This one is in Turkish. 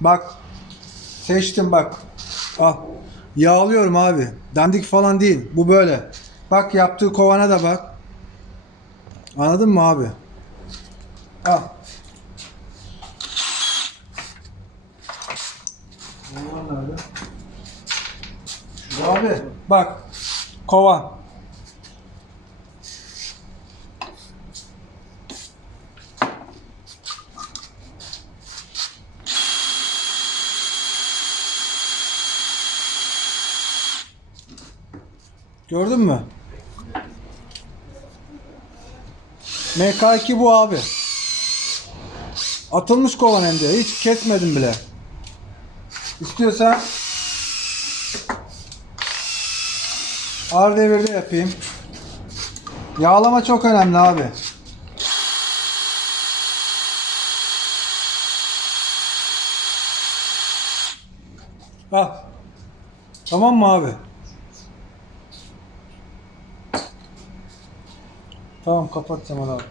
Bak. Seçtim bak. Al. Yağlıyorum abi. Dandik falan değil. Bu böyle. Bak yaptığı kovana da bak. Anladın mı abi? Al. Kovan nerede? Şu abi bak. Kovan. Gördün mü? MK2 bu abi. Atılmış kovan hem de. Hiç kesmedim bile. İstiyorsan ağır devirde yapayım. Yağlama çok önemli abi. Al. Tamam mı abi? Tamam kapat Cemal abi.